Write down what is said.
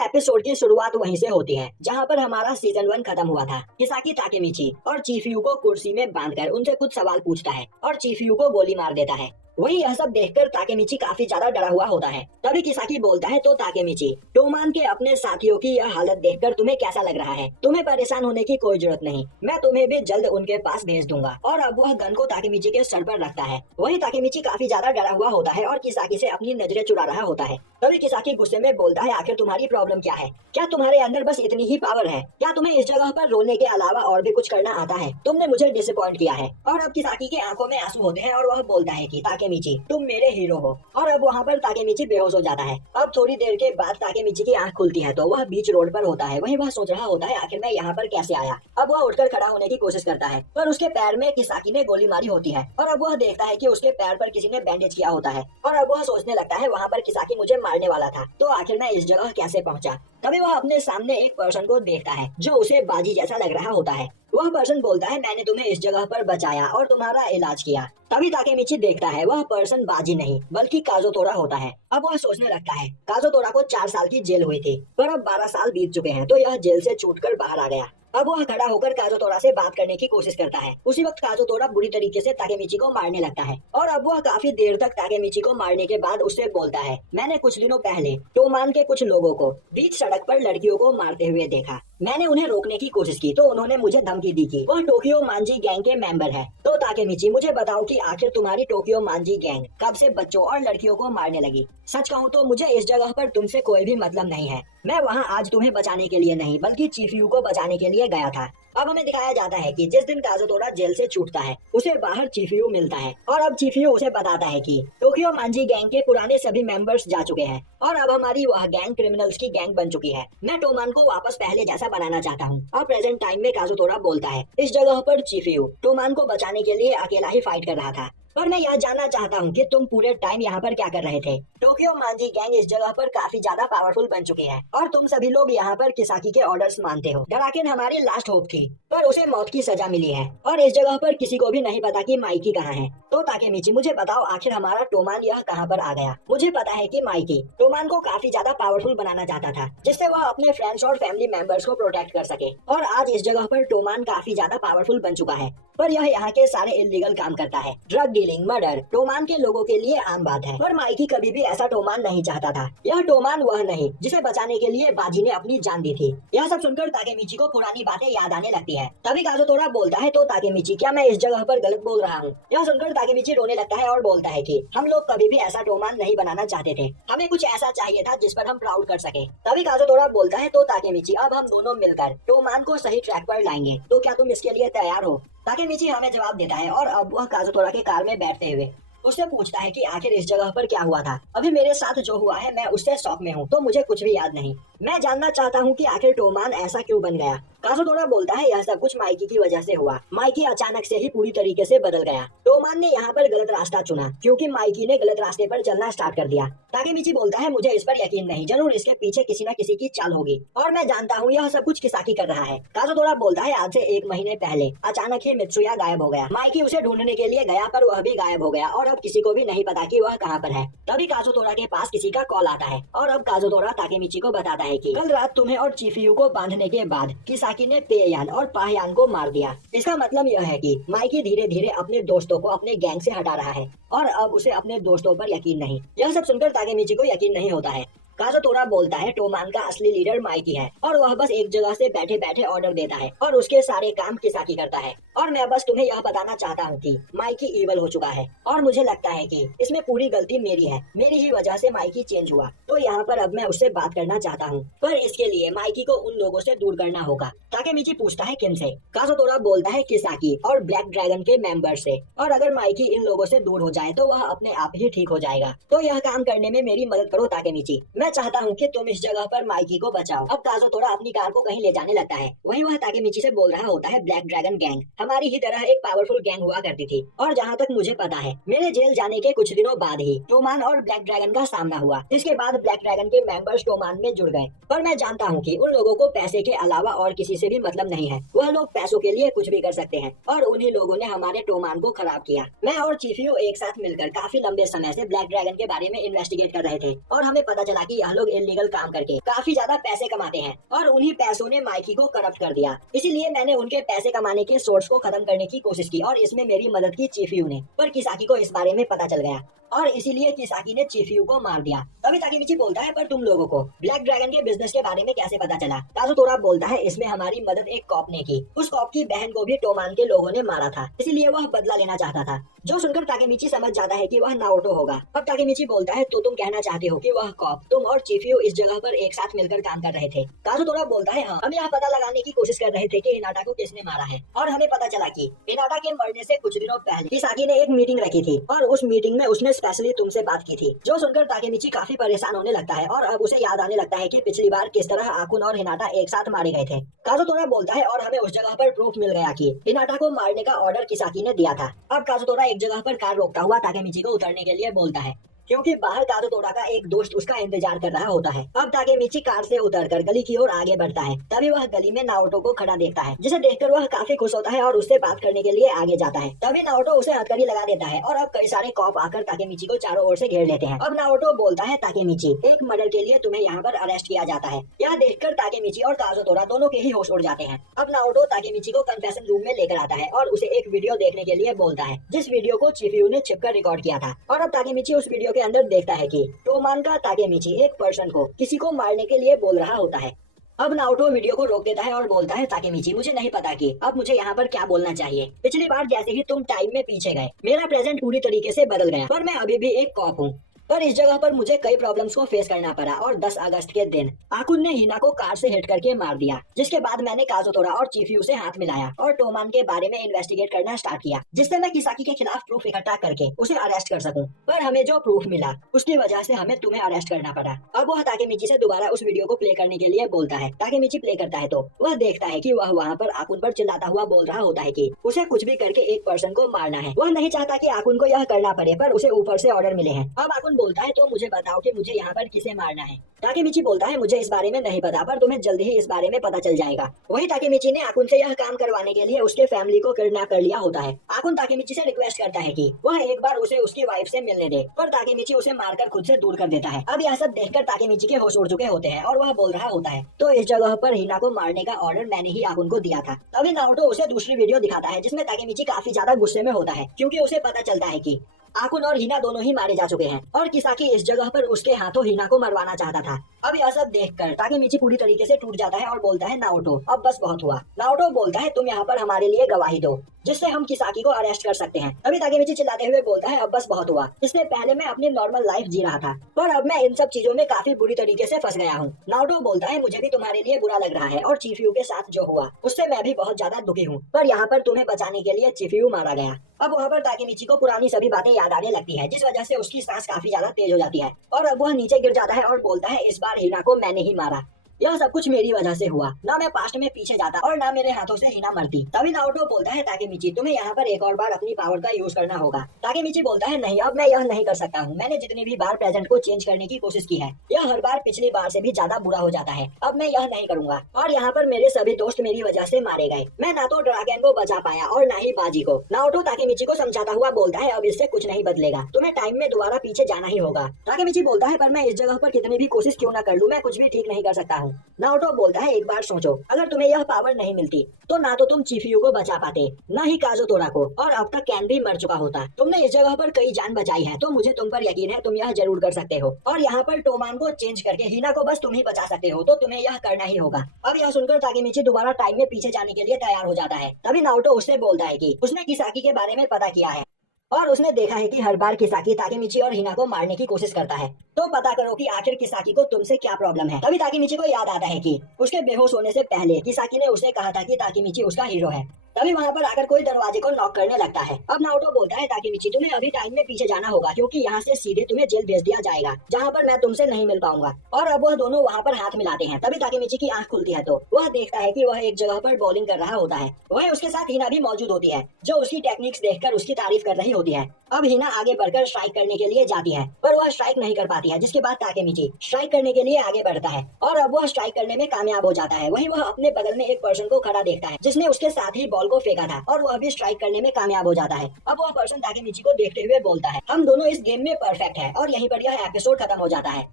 Episode की शुरुआत वहीं से होती है जहां पर हमारा सीजन 1 खत्म हुआ था। किसाकी ताकेमिची और चीफयू को कुर्सी में बांधकर उनसे कुछ सवाल पूछता है और चीफयू को गोली मार देता है। वही यह सब देखकर ताकेमिची काफी ज्यादा डरा हुआ होता है। तभी किसाकी बोलता है तो ताकेमिची, टोमान के अपने साथियों की यह हालत देखकर तुम्हें कैसा लग रहा है? तुम्हें परेशान होने की कोई जरूरत नहीं, मैं तुम्हें भी जल्द उनके पास भेज दूंगा। और अब वह गन को ताकेमिची के सर पर रखता है। वही ताकेमिची काफी ज्यादा डरा हुआ होता है और किसाकी से अपनी नजरें चुरा रहा होता है। तभी किसाकी गुस्से में बोलता है, आखिर तुम्हारी प्रॉब्लम क्या है? क्या तुम्हारे अंदर बस इतनी ही पावर है? क्या तुम्हें इस जगह पर रोने के अलावा और भी कुछ करना आता है? तुमने मुझे डिसअपॉइंट किया है। और अब किसाकी के आंखों में आंसू होते हैं और वह बोलता है कि ताकेमिची तुम मेरे हीरो हो। और अब वहाँ पर ताकेमिची बेहोश हो जाता है। अब थोड़ी देर के बाद ताकेमिची की आंख खुलती है तो वह बीच रोड पर होता है। वहीं वह सोच रहा होता है, आखिर मैं यहाँ पर कैसे आया? अब वह उठकर खड़ा होने की कोशिश करता है पर उसके पैर में किसाकी ने गोली मारी होती है। और अब वह देखता है कि उसके पैर पर किसी ने बैंडेज किया होता है। और अब वह सोचने लगता है, वहाँ पर किसाकी मुझे मारने वाला था, तो आखिर मैं इस जगह कैसे पहुँचा? तभी वह अपने सामने एक पर्सन को देखता है जो उसे बाजी जैसा लग रहा होता है। वह पर्सन बोलता है, मैंने तुम्हें इस जगह पर बचाया और तुम्हारा इलाज किया। तभी ताकेमिची देखता है वह पर्सन बाजी नहीं बल्कि काजोतोरा होता है। अब वह सोचने लगता है, काजोतोरा को 4 साल की जेल हुई थी पर अब 12 साल बीत चुके हैं तो यह जेल से छूटकर बाहर आ गया। अब वह खड़ा होकर काजोतोरा से बात करने की कोशिश करता है। उसी वक्त काजोतोरा बुरी तरीके से ताकेमिची को मारने लगता है। और अब वह काफी देर तक ताकेमिची को मारने के बाद उससे बोलता है, मैंने कुछ दिनों पहले टोमान के कुछ लोगों को बीच सड़क पर लड़कियों को मारते हुए देखा। मैंने उन्हें रोकने की कोशिश की तो उन्होंने मुझे धमकी दी कि वह टोक्यो मांजी गैंग के मेंबर है। तो ताकेमिची मुझे बताओ कि आखिर तुम्हारी टोक्यो मांजी गैंग कब से बच्चों और लड़कियों को मारने लगी? सच कहूँ तो मुझे इस जगह पर तुमसे कोई भी मतलब नहीं है। मैं वहाँ आज तुम्हें बचाने के लिए नहीं बल्कि चीफयू को बचाने के लिए गया था। अब हमें दिखाया जाता है कि जिस दिन काजोतोरा जेल से छूटता है उसे बाहर चीफयू मिलता है और अब चीफयू उसे बताता है कि टोक्यो मांजी गैंग के पुराने सभी मेंबर्स जा चुके हैं और अब हमारी वह गैंग क्रिमिनल्स की गैंग बन चुकी है। मैं टोमान को वापस पहले जैसा बनाना चाहता हूँ। अब प्रेजेंट टाइम में काजोतोरा बोलता है, इस जगह पर चीफयू टोमान को बचाने के लिए अकेला ही फाइट कर रहा था पर मैं यह जानना चाहता हूँ कि तुम पूरे टाइम यहाँ पर क्या कर रहे थे? टोक्यो मांजी गैंग इस जगह पर काफी ज्यादा पावरफुल बन चुकी है और तुम सभी लोग यहाँ पर किसाकी के ऑर्डर्स मानते हो। डराकेन हमारी लास्ट होप थी पर उसे मौत की सजा मिली है और इस जगह पर किसी को भी नहीं पता कि माइकी कहाँ है। तो ताकेमिची मुझे बताओ, आखिर हमारा टोमान यह कहाँ पर आ गया? मुझे पता है कि माइकी टोमान को काफी ज्यादा पावरफुल बनाना चाहता था जिससे वह अपने फ्रेंड्स और फैमिली मेंबर्स को प्रोटेक्ट कर सके और आज इस जगह पर टोमान काफी ज्यादा पावरफुल बन चुका है पर यह यहाँ के सारे इलीगल काम करता है। ड्रग डीलिंग, मर्डर टोमान के लोगों के लिए आम बात है पर माइकी कभी भी ऐसा टोमान नहीं चाहता था। यह टोमान वह नहीं जिसे बचाने के लिए बाजी ने अपनी जान दी थी। यह सब सुनकर ताकेमिची को पुरानी बातें याद आने लगती है। तभी काजोतोरा बोलता है, तो ताकेमिची क्या मैं इस जगह पर गलत बोल रहा हूँ? यह सुनकर ताकेमिची रोने लगता है और बोलता है कि हम लोग कभी भी ऐसा टोमान नहीं बनाना चाहते थे, हमें कुछ ऐसा चाहिए था जिस पर हम प्राउड कर सके। तभी काजोतोरा बोलता है, तो ताकेमिची अब हम दोनों मिलकर टोमान को सही ट्रैक पर लाएंगे, तो क्या तुम इसके लिए तैयार हो? ताकेमिची हमें जवाब देता है और अब वह काजोतोरा के कार में बैठते हुए उससे पूछता है कि आखिर इस जगह पर क्या हुआ था? अभी मेरे साथ जो हुआ है मैं उससे शॉक में हूँ तो मुझे कुछ भी याद नहीं। मैं जानना चाहता हूँ कि आखिर टोमान ऐसा क्यों बन गया। काजोतोरा बोलता है, यह सब कुछ माइकी की वजह से हुआ। माइकी अचानक से ही पूरी तरीके से बदल गया। टोमान ने यहाँ पर गलत रास्ता चुना क्योंकि माइकी ने गलत रास्ते पर चलना स्टार्ट कर दिया। ताकेमिची बोलता है, मुझे इस पर यकीन नहीं, जरूर इसके पीछे किसी न किसी की चाल होगी और मैं जानता हूँ यह सब कुछ किसाकी कर रहा है। काजोतोरा बोलता है, आज से 1 महीने पहले अचानक ही मित्सुया गायब हो गया। माइकी उसे ढूंढने के लिए गया पर वह भी गायब हो गया और अब किसी को भी नहीं पता कि वह कहाँ पर है। तभी काजोतोरा के पास किसी का कॉल आता है और अब काजोतोरा ताकेमिची को बताता है कि कल रात तुम्हें और चीफयू को बांधने के बाद किसाकी ने पेयान और पाहयान को मार दिया। इसका मतलब यह है कि माइकी धीरे धीरे अपने दोस्तों को अपने गैंग से हटा रहा है और अब उसे अपने दोस्तों पर यकीन नहीं। यह सब सुनकर ताकेमिची को यकीन नहीं होता है। काजोतोरा बोलता है, टोमान का असली लीडर माइकी है और वह बस एक जगह से बैठे बैठे ऑर्डर देता है और उसके सारे काम किसाकी करता है और मैं बस तुम्हें यह बताना चाहता हूँ कि माइकी ईवल हो चुका है और मुझे लगता है कि इसमें पूरी गलती मेरी है। मेरी ही वजह से माइकी चेंज हुआ तो यहाँ पर अब मैं उससे बात करना चाहता हूँ पर इसके लिए माइकी को उन लोगों से दूर करना होगा। ताकेमिची पूछता है, किन से? काजोतोरा बोलता है, किसाकी और ब्लैक ड्रैगन के मेंबर से, और अगर माइकी इन लोगों से दूर हो जाए तो वह अपने आप ही ठीक हो जाएगा। तो यह काम करने में मेरी मदद करो ताकेमिची। मैं चाहता हूँ कि तुम इस जगह पर माइकी को बचाओ। अब काजोतोरा अपनी कार को कहीं ले जाने लगता है। वहीं वह ताकेमिची से बोल रहा होता है, ब्लैक ड्रैगन गैंग हमारी ही तरह एक पावरफुल गैंग हुआ करती थी। और जहाँ तक मुझे पता है, मेरे जेल जाने के कुछ दिनों बाद ही टोमान और ब्लैक ड्रैगन का सामना हुआ। इसके बाद ब्लैक ड्रैगन के मेंबर्स टोमान में जुड़ गए। पर मैं जानता हूँ कि उन लोगों को पैसे के अलावा और किसी से भी मतलब नहीं है। वह लोग पैसों के लिए कुछ भी कर सकते हैं और उन्हीं लोगों ने हमारे टोमान को खराब किया। मैं और चीफियो एक साथ मिलकर काफी लंबे समय से ब्लैक ड्रैगन के बारे में इन्वेस्टिगेट कर रहे थे और हमें पता चला कि यह लोग इलीगल काम करके काफी ज्यादा पैसे कमाते हैं और उन्हीं पैसों ने माइकी को करप्ट कर दिया। इसीलिए मैंने उनके पैसे कमाने के सोर्स को खत्म करने की कोशिश की और इसमें मेरी मदद की चीफियो ने। पर किसाकी को इस बारे में पता चल गया और इसीलिए किसाकी ने चीफियो को मार दिया। तभी ताकेमिची बोलता है, पर तुम लोगों को ब्लैक ड्रैगन के बिजनेस के बारे में कैसे पता चला? काजुतोरा बोलता है, इसमें हमारी मदद एक कॉप ने की। उस कॉप की बहन को भी टोमान के लोगों ने मारा था, इसीलिए वह बदला लेना चाहता था। जो सुनकर ताकेमिची समझ जाता है कि वह नाओटो होगा। अब ताकेमिची बोलता है, तो तुम कहना चाहते हो कि वह कॉप तुम और चीफियो इस जगह पर एक साथ मिलकर काम कर रहे थे? काजुतोरा बोलता है, हाँ, हम यह पता लगाने की कोशिश कर रहे थे कि हिनाटा को किसने मारा है और हमें पता चला कि हिनाटा के मरने से कुछ दिनों पहले किसाकी ने एक मीटिंग रखी थी और उस मीटिंग में उसने स्पेशली तुमसे बात की थी। जो सुनकर ताकेमिची काफी परेशान होने लगता है और अब उसे याद आने लगता है कि पिछली बार किस तरह आकुन और हिनाटा एक साथ मारे गए थे। काजुतोरा बोलता है, और हमें उस जगह पर प्रूफ मिल गया कि हिनाटा को मारने का ऑर्डर किसाकी ने दिया था। अब काजुतोरा एक जगह पर कार रोकता हुआ ताकेमिची को उतरने के लिए बोलता है, क्योंकि बाहर काजुतोरा का एक दोस्त उसका इंतजार कर रहा होता है। अब ताकेमिची कार से उतरकर गली की ओर आगे बढ़ता है। तभी वह गली में नाओटो को खड़ा देखता है, जिसे देखकर वह काफी खुश होता है और उससे बात करने के लिए आगे जाता है। तभी नाओटो उसे हथकड़ी लगा देता है और अब कई सारे कॉप आकर ताकेमिची को चारों ओर से घेर लेते हैं। अब नाओटो बोलता है, ताकेमिची, एक मर्डर के लिए तुम्हें यहाँ पर अरेस्ट किया जाता है। यह देखकर ताकेमिची और काजुतोरा दोनों के ही होश उड़ जाते हैं। अब नाओटो ताकेमिची को कन्फेशन रूम में लेकर आता है और उसे एक वीडियो देखने के लिए बोलता है, जिस वीडियो को चीफियो ने छिपकर रिकॉर्ड किया था। और अब ताकेमिची उस वीडियो के अंदर देखता है कि टोमान का ताकेमिची एक पर्सन को किसी को मारने के लिए बोल रहा होता है। अब नाओटो वीडियो को रोक देता है और बोलता है, ताकेमिची, मुझे नहीं पता कि अब मुझे यहाँ पर क्या बोलना चाहिए। पिछली बार जैसे ही तुम टाइम में पीछे गए, मेरा प्रेजेंट पूरी तरीके से बदल गया, पर मैं अभी भी एक कॉप हूँ। पर इस जगह पर मुझे कई प्रॉब्लम्स को फेस करना पड़ा और 10 अगस्त के दिन आकुन ने हिना को कार से हिट करके मार दिया, जिसके बाद मैंने काजुतोरा और चीफियो से हाथ मिलाया और टोमान के बारे में इन्वेस्टिगेट करना स्टार्ट किया, जिससे मैं किसाकी के खिलाफ प्रूफ इकट्ठा करके उसे अरेस्ट कर सकूं। पर हमें जो प्रूफ मिला उसकी वजह से हमें तुम्हें अरेस्ट करना पड़ा। अब वह ताकेमिची से दोबारा उस वीडियो को प्ले करने के लिए बोलता है। ताकेमिची प्ले करता है तो वह देखता है कि वह वहाँ पर आकुन पर चिल्लाता हुआ बोल रहा होता है कि उसे कुछ भी करके एक पर्सन को मारना है। वह नहीं चाहता कि आकुन को यह करना पड़े, पर उसे ऊपर से ऑर्डर मिले हैं। अब आकुन बोलता है, तो मुझे बताओ कि मुझे यहाँ पर किसे मारना है? ताकेमिची बोलता है, मुझे इस बारे में नहीं पता, पर तुम्हें जल्दी ही इस बारे में पता चल जाएगा। वही ताकेमिची ने आकुन से यह काम करवाने के लिए उसके फैमिली को किडनैप कर लिया होता है। आकुन ताकेमिची से रिक्वेस्ट करता है कि वह एक बार उसे उसकी वाइफ से मिलने दे, पर ताकेमिची उसे मारकर खुद से दूर कर देता है। अब यह सब देखकर ताकेमिची के होश उड़ चुके होते हैं और वह बोल रहा होता है, तो इस जगह पर हिना को मारने का ऑर्डर मैंने ही आकुन को दिया था। तभी नाओटो उसे दूसरी वीडियो दिखाता है, जिसमें ताकेमिची काफी ज्यादा गुस्से में होता है, क्योंकि उसे पता चलता है कि आकुन और हिना दोनों ही मारे जा चुके हैं और किसाकी इस जगह पर उसके हाथों हिना को मरवाना चाहता था। अब यह सब देखकर ताकेमिची पूरी तरीके से टूट जाता है और बोलता है, नाओटो, अब बस बहुत हुआ। नाओटो बोलता है, तुम यहाँ पर हमारे लिए गवाही दो, जिससे हम किसाकी को अरेस्ट कर सकते हैं। तभी ताकेमिची चिल्लाते हुए बोलता है, अब बस बहुत हुआ। इससे पहले मैं अपनी नॉर्मल लाइफ जी रहा था, पर अब मैं इन सब चीजों में काफी बुरी तरीके से फंस गया हूँ। नाओटो बोलता है, मुझे भी तुम्हारे लिए बुरा लग रहा है और चीफियो के साथ जो हुआ उससे मैं भी बहुत ज्यादा दुखी हूँ, पर यहाँ पर तुम्हें बचाने के लिए चीफियो मारा गया। अब वहाँ पर ताकेमिची को पुरानी सभी बातें याद आने लगती है, जिस वजह से उसकी सांस काफी ज्यादा तेज हो जाती है और अब वह नीचे गिर जाता है और बोलता है, इस बार हिना को मैंने ही मारा। यह सब कुछ मेरी वजह से हुआ, ना मैं पास्ट में पीछे जाता और ना मेरे हाथों से हिना मरती। तभी नाओटो बोलता है, ताकेमिची, तुम्हें यहाँ पर एक और बार अपनी पावर का यूज करना होगा। ताकेमिची बोलता है, नहीं, अब मैं यह नहीं कर सकता हूँ। मैंने जितनी भी बार प्रेजेंट को चेंज करने की कोशिश की है, यह हर बार पिछली बार से भी ज्यादा बुरा हो जाता है। अब मैं यह नहीं करूंगा और यहाँ पर मेरे सभी दोस्त मेरी वजह से मारे गए। मैं ना तो ड्रैगन को बचा पाया और ना ही बाजी को। नाओटो ताकेमिची को समझाता हुआ बोलता है, अब इससे कुछ नहीं बदलेगा, तुम्हें टाइम में दोबारा पीछे जाना ही होगा। ताकेमिची बोलता है, पर मैं इस जगह पर कितनी भी कोशिश क्यों ना कर लूं, मैं कुछ भी ठीक नहीं कर सकता हूँ। नाओटो बोलता है, एक बार सोचो, अगर तुम्हें यह पावर नहीं मिलती तो ना तो तुम चीफियो को बचा पाते, ना ही काजुतोरा को, और अब तक कैन भी मर चुका होता। तुमने इस जगह पर कई जान बचाई है, तो मुझे तुम पर यकीन है तुम यह जरूर कर सकते हो। और यहाँ पर टोमान को चेंज करके हिना को बस तुम ही बचा सकते हो, तो तुम्हें यह करना ही होगा। अब यह सुनकर ताकेमिची दोबारा टाइम में पीछे जाने के लिए तैयार हो जाता है। तभी नाओटो उससे बोलता है कि उसने किसाकी के बारे में पता किया है और उसने देखा है कि हर बार किसाकी ताकेमिची और हिना को मारने की कोशिश करता है, तो पता करो कि आखिर किसाकी को तुमसे क्या प्रॉब्लम है। तभी ताकेमिची को याद आता है कि उसके बेहोश होने से पहले किसाकी ने उसे कहा था कि ताकेमिची उसका हीरो है। तभी वहाँ पर आकर कोई दरवाजे को नॉक करने लगता है। अब नारुतो बोलता है ताकेमिची तुम्हें अभी टाइम में पीछे जाना होगा क्योंकि यहाँ से सीधे तुम्हें जेल भेज दिया जाएगा जहाँ पर मैं तुमसे नहीं मिल पाऊंगा। और अब वह दोनों वहाँ पर हाथ मिलाते हैं। तभी ताकेमिची की आंख खुलती है तो वह देखता है कि वह एक जगह पर बॉलिंग कर रहा होता है। वहीं उसके साथ हिना भी मौजूद होती है जो उसकी टेक्निक्स देखकर उसकी तारीफ कर रही होती है। अब हिना आगे बढ़कर स्ट्राइक करने के लिए जाती है पर वह स्ट्राइक नहीं कर पाती है, जिसके बाद ताकेमिची स्ट्राइक करने के लिए आगे बढ़ता है और अब वह स्ट्राइक करने में कामयाब हो जाता है। वहीं वह अपने बगल में एक पर्सन को खड़ा देखता है जिसने उसके साथ ही बॉल को फेंका था और वह भी स्ट्राइक करने में कामयाब हो जाता है। अब वह पर्सन ताकेमिची को देखते हुए बोलता है हम दोनों इस गेम में परफेक्ट है और यहीं पर यह एपिसोड खत्म हो जाता है।